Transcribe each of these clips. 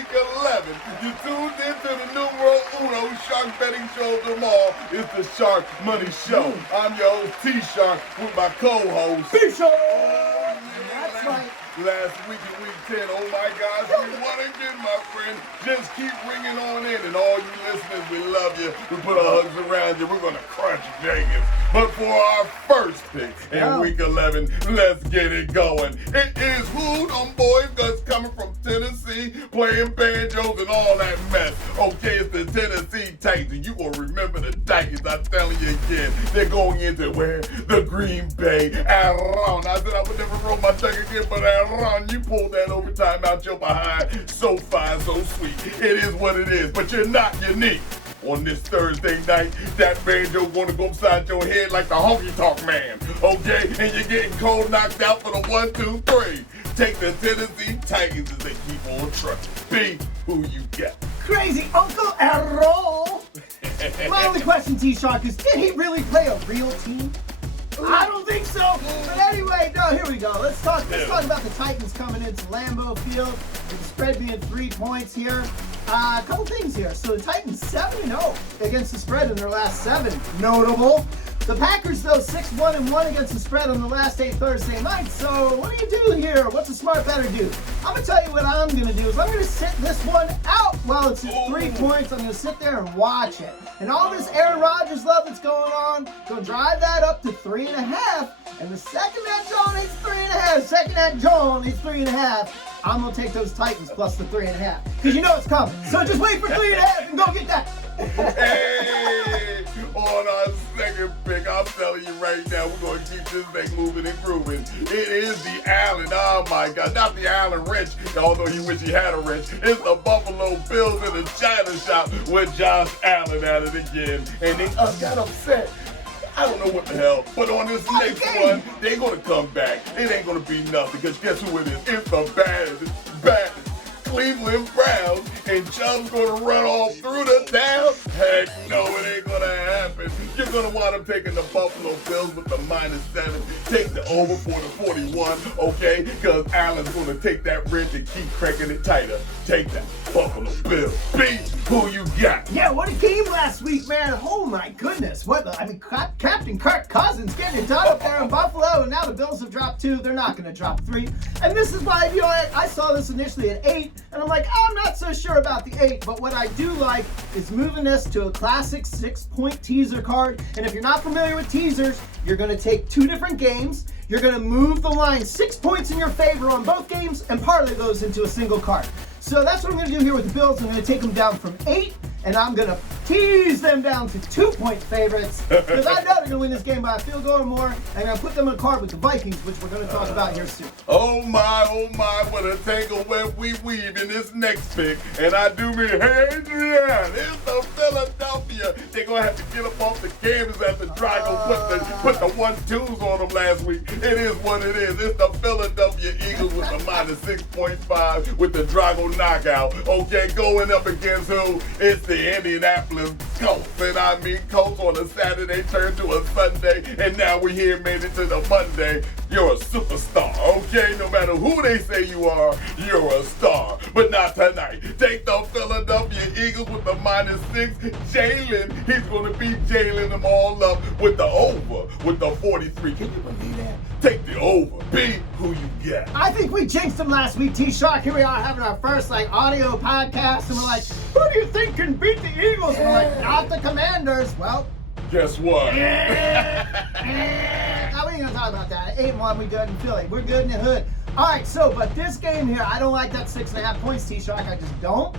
week 11. You tuned into the numero uno shark betting show of them all. It's the Shark Money Show. I'm your host, T-Shark, with my co-host, T-Shark! That's right. Last week in week 10, oh my gosh, we won again, my friend. Just keep ringing on in, and all you listeners, we love you. We put our hugs around you. We're going to crunch Jenkins. But for our first pick in week 11, let's get it going. It is who them boys that's coming from Tennessee, playing banjos and all that mess. Okay, it's the Tennessee Titans. You will remember the Titans, I'm telling you again. They're going into where? The Green Bay Aaron. I said I would never roll my tongue again, but Aaron, you pulled that overtime out your behind. So fine, so sweet. It is what it is, but you're not unique. On this Thursday night, that banjo gonna go upside your head like the honky tonk man, okay? And you're getting cold knocked out for the 1, 2, 3. Take the Tennessee Titans as they keep on trucking. B, who you got? Crazy Uncle Errol! My only question, T-Shark, is did he really play a real team? I don't think so. But anyway, no, here we go. Let's talk about the Titans coming into Lambeau Field. With the spread being 3 points here. A couple things here. So the Titans 7-0 against the spread in their last 7. Notable. The Packers, though, 6-1-1 against the spread on the last 8 Thursday nights. So what do you do here? What's a smart better do? I'm going to tell you what I'm going to do is I'm going to sit this one out while it's at 3 points. I'm going to sit there and watch it. And all this Aaron Rodgers love that's going on, go drive that up to 3.5. And the second that John hits 3.5, I'm going to take those Titans plus the 3.5. Because you know it's coming. So just wait for 3.5 and go get that. Hey, on our second pick, I'm telling you right now, we're going to keep this thing moving and grooving. It is the Allen, oh my God, not the Allen wrench, although you wish he had a wrench. It's the Buffalo Bills in the China shop with Josh Allen at it again. And they got upset. I don't know what the hell, but on this next one, they're going to come back. It ain't going to be nothing, because guess who it is? It's the baddest Cleveland Browns, and Chubb's going to run all through the town? Heck no, it ain't going to happen. You're going to wind up taking the Buffalo Bills with the -7. Take the over for the 41, okay? Because Allen's going to take that wrench and keep cranking it tighter. Take that Buffalo Bills. B, who you got? Yeah, what a game last week, man. Oh, my goodness. Captain Kirk Cousins getting it done up there in Buffalo, and now the Bills have dropped 2. They're not going to drop 3. And this is why, I saw this initially at 8, and I'm like, I'm not so sure about the 8, but what I do like is moving this to a classic 6-point teaser card. And if you're not familiar with teasers, you're going to take 2 different games. You're going to move the line 6 points in your favor on both games and parlay those into a single card. So that's what I'm going to do here with the Bills. I'm going to take them down from 8, and I'm going to tease them down to 2-point favorites because I know they're going to win this game by a field goal or more, and I'm going to put them in a card with the Vikings, which we're going to talk about here soon. Oh my, what a tangle web we weave in this next pick. And I do mean, hey, Adrian, it's the Philadelphia. They're going to have to get up off the canvas after Drago put the 1-2s on them last week. It is what it is. It's the Philadelphia Eagles with the -6.5 with the Drago knockout. Okay, going up against who? It's the Indianapolis Colts. And I mean, Colts on a Saturday turned to a Sunday, and now we here made it to the Monday. You're a superstar, okay? No matter who they say you are, you're a star. But not tonight. Take the Philadelphia Eagles with the -6. Jalen, he's going to be jailing them all up with the over, with the 43. Can you believe that? Take the over. B, who you got? I think we jinxed them last week, T-Shark. Here we are having our first audio podcast, and we're like, who do you think can beat the Eagles? And we're like, not the Commanders. Well, guess what? Now we ain't gonna talk about that. 8-1, we good in Philly. We're good in the hood. All right, but this game here, I don't like that 6.5 points, T-Shark. I just don't.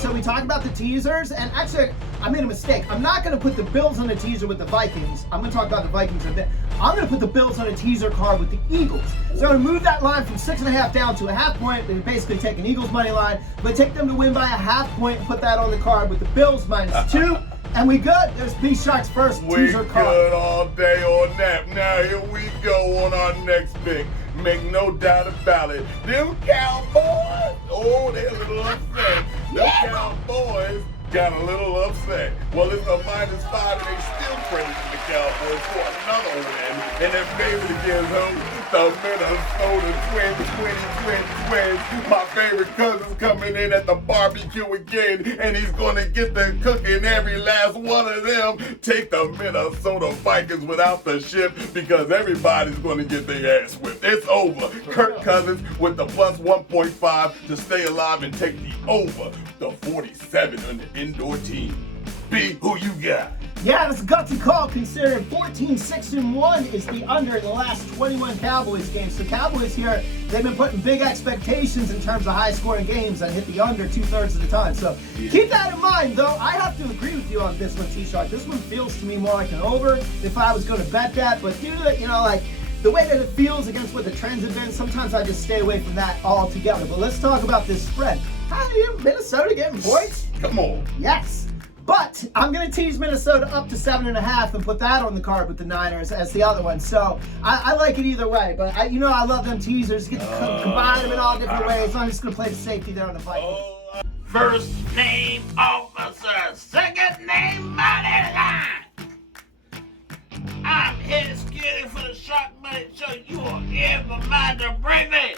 So we talked about the teasers, and actually, I made a mistake. I'm not going to put the Bills on the teaser with the Vikings. I'm going to talk about the Vikings in a bit. I'm going to put the Bills on a teaser card with the Eagles. So I'm going to move that line from 6.5 down to a half point. They basically take an Eagles money line, but take them to win by a half point and put that on the card with the Bills -2. And we good. There's B-Shark's first teaser card. We good all day on that. Now here we go on our next pick. Make no doubt about it. Them Cowboys, they're a little upset. Them Cowboys got a little upset. Well, it's a -5 and they still credit to the Cowboys for another win. And it basically gives who? The Minnesota Twins. My favorite cousin's coming in at the barbecue again, and he's going to get the cooking every last one of them. Take the Minnesota Vikings without the ship because everybody's going to get their ass whipped. It's over. Kirk Cousins with the plus 1.5 to stay alive and take the over. The 47 on the indoor team. B, who you got? Yeah, it's a gutsy call considering 14-6-1 is the under in the last 21 Cowboys games. So Cowboys here, they've been putting big expectations in terms of high-scoring games and hit the under 2/3 of the time. So keep that in mind, though. I have to agree with you on this one, T-Shark. This one feels to me more like an over if I was going to bet that. But due to, like, the way that it feels against what the trends have been, sometimes I just stay away from that altogether. But let's talk about this spread. How do you Minnesota getting points? Come on. Yes. But I'm going to tease Minnesota up to 7.5 and put that on the card with the Niners as the other one. So I like it either way. But I love them teasers. Get to combine them in all different ways. I'm just going to play the safety there on the Vikings. First name officer, second name money line. I'm here scared for the Sharkmoney show. You are here for my debris.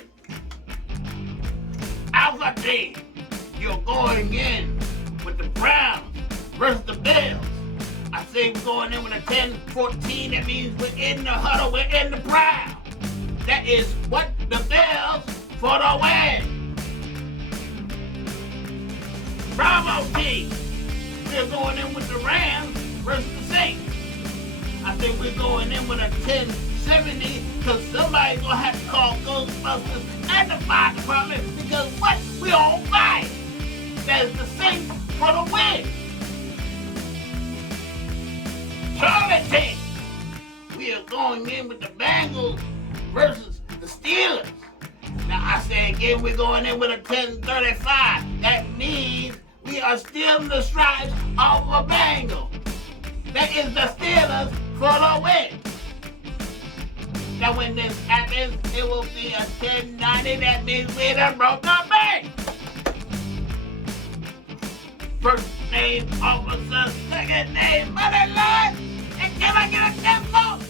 Alpha team, you're going in with the Browns versus the Bills. I say we're going in with a 10-14. That means we're in the huddle, we're in the Browns. That is what the Bills for the win. Bravo team, we're going in with the Rams versus the Saints. I think we're going in with a 10-70 because somebody's going to have to call Ghostbusters and the fire department because what? We on fire. That is the Saints for the win. Charlie team, we are going in with the Bengals versus the Steelers. Now I say again, we're going in with a 10-35. That means we are still in the stripes of a Bengal. That is the Steelers for the win. Now when this happens, it will be a 10-90. That means we done broke the bank. First name officer, second name money line. And can I get a 10 votes?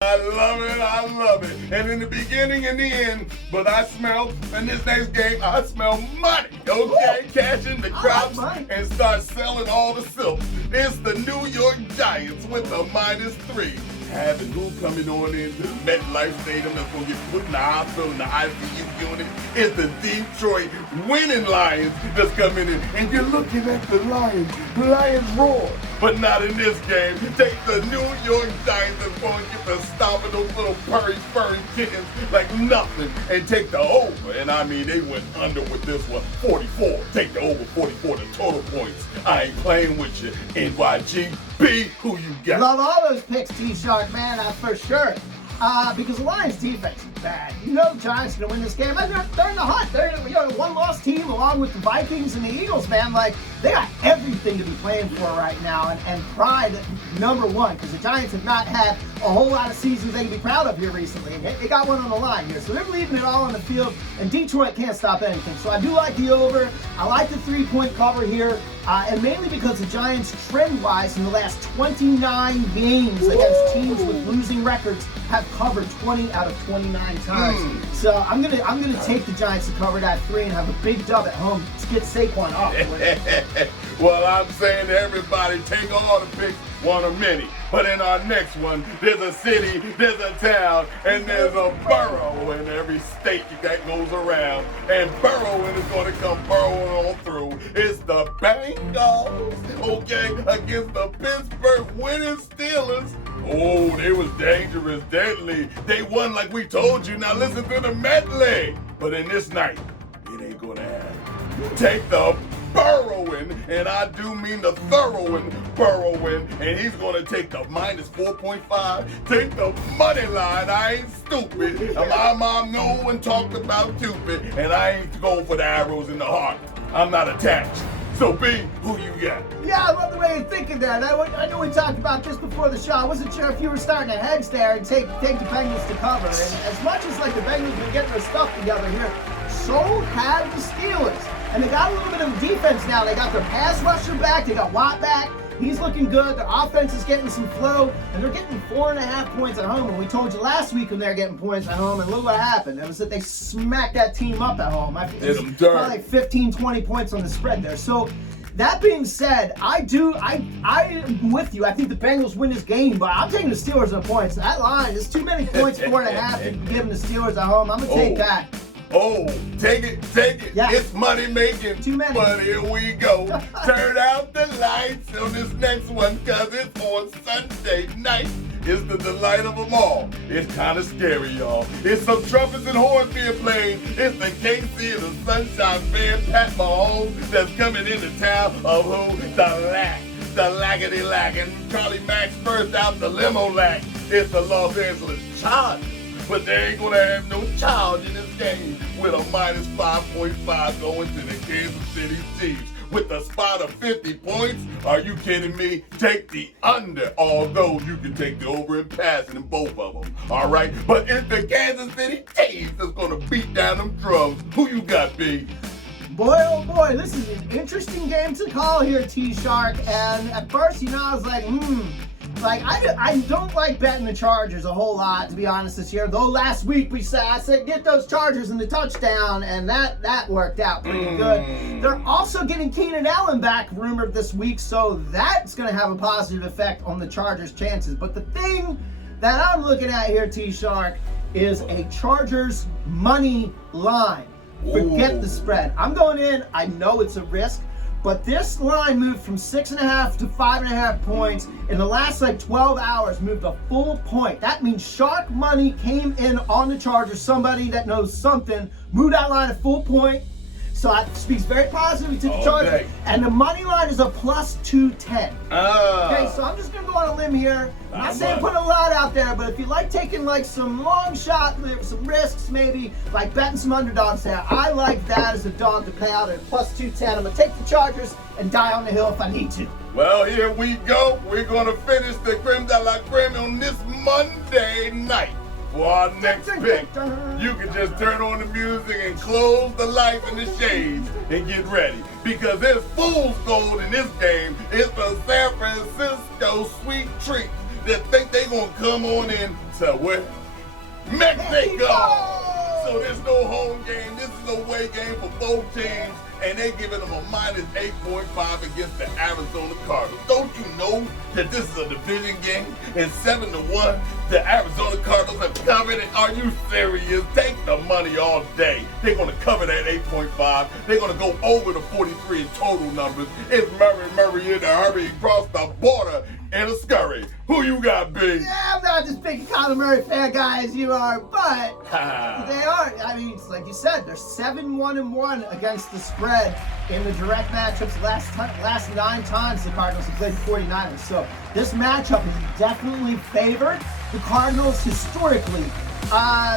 I love it. And in the beginning and the end, but I smell, in this next game, I smell money. Okay, cash in the crops and start selling all the silk. It's the New York Giants with a -3. Having who coming on into the MetLife Stadium that's going to get put in the hospital in the ICU unit. It's the Detroit winning Lions that's coming in. And you're looking at the Lions. The Lions roar. But not in this game. Take the New York Giants that's going to get the stomping those little furry kittens like nothing. And take the over. And I mean, they went under with this one. 44. Take the over 44, the total points. I ain't playing with you. NYG. B, who you got? Love all those picks, T-Shark, man, for sure. Because the Lions' defense is bad. You know the Giants are going to win this game. And they're in the hunt. They're a one-loss team along with the Vikings and the Eagles, man. Like, they got everything to be playing for right now. And pride, number one, because the Giants have not had a whole lot of seasons they can be proud of here recently. And they got one on the line here. So they're leaving it all on the field. And Detroit can't stop anything. So I do like the over. I like the 3-point cover here. And mainly because the Giants, trend-wise, in the last 29 games against teams with losing records, have covered 20 out of 29 times. So I'm gonna take the Giants to cover that 3 and have a big dub at home to get Saquon off. Well, I'm saying to everybody, take all the picks, one or many. But in our next one, there's a city, there's a town, and there's a borough in every state that goes around. And burrowing is going to come burrowing on through. It's the Bengals, okay, against the Pittsburgh winning Steelers. Oh, they was dangerous, deadly. They won like we told you. Now listen to the medley. But in this night, it ain't going to happen. Take the burrowing, and I do mean the thoroughing burrowing, and he's going to take the -4.5, take the money line. I ain't stupid. My mom know and talked about stupid, and I ain't going for the arrows in the heart. I'm not attached. So, B, who you got? Yeah, I love the way you're thinking there. And I know we talked about this before the show. I wasn't sure if you were starting to hedge there and take the Bengals to cover. And as much as like the Bengals been getting their stuff together here, so had the Steelers. And they got a little bit of a defense now. They got their pass rusher back. They got Watt back. He's looking good. Their offense is getting some flow, and they're getting 4.5 points at home. And we told you last week when they were getting points at home, and look what happened. It was that they smacked that team up at home. It was probably like 15, 20 points on the spread there. So that being said, I am with you. I think the Bengals win this game, but I'm taking the Steelers on points. That line is too many points, 4.5, giving the Steelers at home. I'm going to take that. Oh, take it. Yeah. It's money making. Too many. But here we go. Turn out the lights on this next one, cause it's on Sunday night. It's the delight of them all. It's kind of scary, y'all. It's some trumpets and horns being played. It's the KC and the Sunshine Band, Pat Mahomes, that's coming into town of who? The lackety lackin'. Charlie Mack's first out the limo lack. It's the Los Angeles Chargers. But they ain't gonna have no charge in this game with a minus 5.5 going to the Kansas City Chiefs. With the spot of 50 points, are you kidding me? Take the under, although you can take the over and passing in both of them. All right, but it's the Kansas City Chiefs that's gonna beat down them drums. Who you got, B? Boy, oh boy, this is an interesting game to call here, T-Shark. And at first, I was like, Like, I don't like betting the Chargers a whole lot, to be honest, this year. Though last week I said get those Chargers in the touchdown, and that worked out pretty good. They're also getting Keenan Allen back, rumored this week, so that's going to have a positive effect on the Chargers' chances. But the thing that I'm looking at here, T-Shark, is a Chargers money line. Forget the spread. I'm going in. I know it's a risk. But this line moved from 6.5 to 5.5 points in the last 12 hours, moved a full point. That means Sharkmoney came in on the Chargers. Somebody that knows something moved that line a full point. So that speaks very positively to the Chargers. Okay. And the money line is a plus 210. Okay, so I'm just going to go on a limb here. I'm not saying put a lot out there, but if you like taking some long shot, some risks maybe, like betting some underdogs there, I like that as a dog to pay out at plus 210. I'm going to take the Chargers and die on the hill if I need to. Well, here we go. We're going to finish the creme de la creme on this Monday night. For our next pick, you can just turn on the music and close the lights and the shades and get ready. Because there's fool's gold in this game. It's the San Francisco Sweet Treat that think they gonna come on in to where? Mexico! So there's no home game. This is a away game for both teams. And they giving them a minus 8.5 against the Arizona Cardinals. Don't you know that this is a division game? And 7-1, the Arizona Cardinals have covered it. Are you serious? Take the money all day. They're going to cover that 8.5. They're going to go over the 43 in total numbers. It's Murray in a hurry across the border in a scurry. Who you got, B? Yeah, I'm not as big a Kyler Murray fan guy as you are, but they are. I mean, like you said, they're 7-1-1 against the spread in the direct matchups. Last 9 times the Cardinals have played the 49ers. So this matchup is definitely favored the Cardinals historically.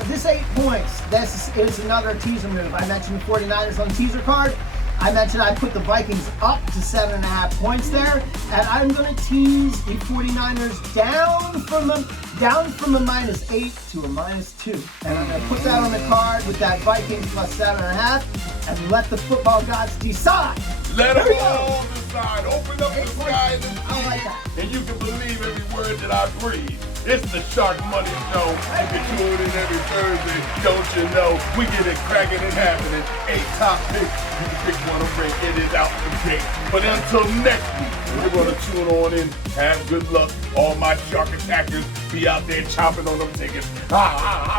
This 8 points, this is another teaser move. I mentioned the 49ers on the teaser card. I mentioned I put the Vikings up to 7.5 points there, and I'm going to tease the 49ers down from a minus 8 to a minus 2. And I'm going to put that on the card with that Vikings plus 7.5 and let the football gods decide. Let them all decide. Open up the sky and I like that. and you can believe every word that I breathe. It's the Sharkmoney Show. You can tune in every Thursday. Don't you know? We get it cracking and happening. 8 top picks. You can pick one or break. It is out the gate. But until next week, we're going to tune on in. Have good luck. All my shark attackers be out there chomping on them tickets. Ha ha ha.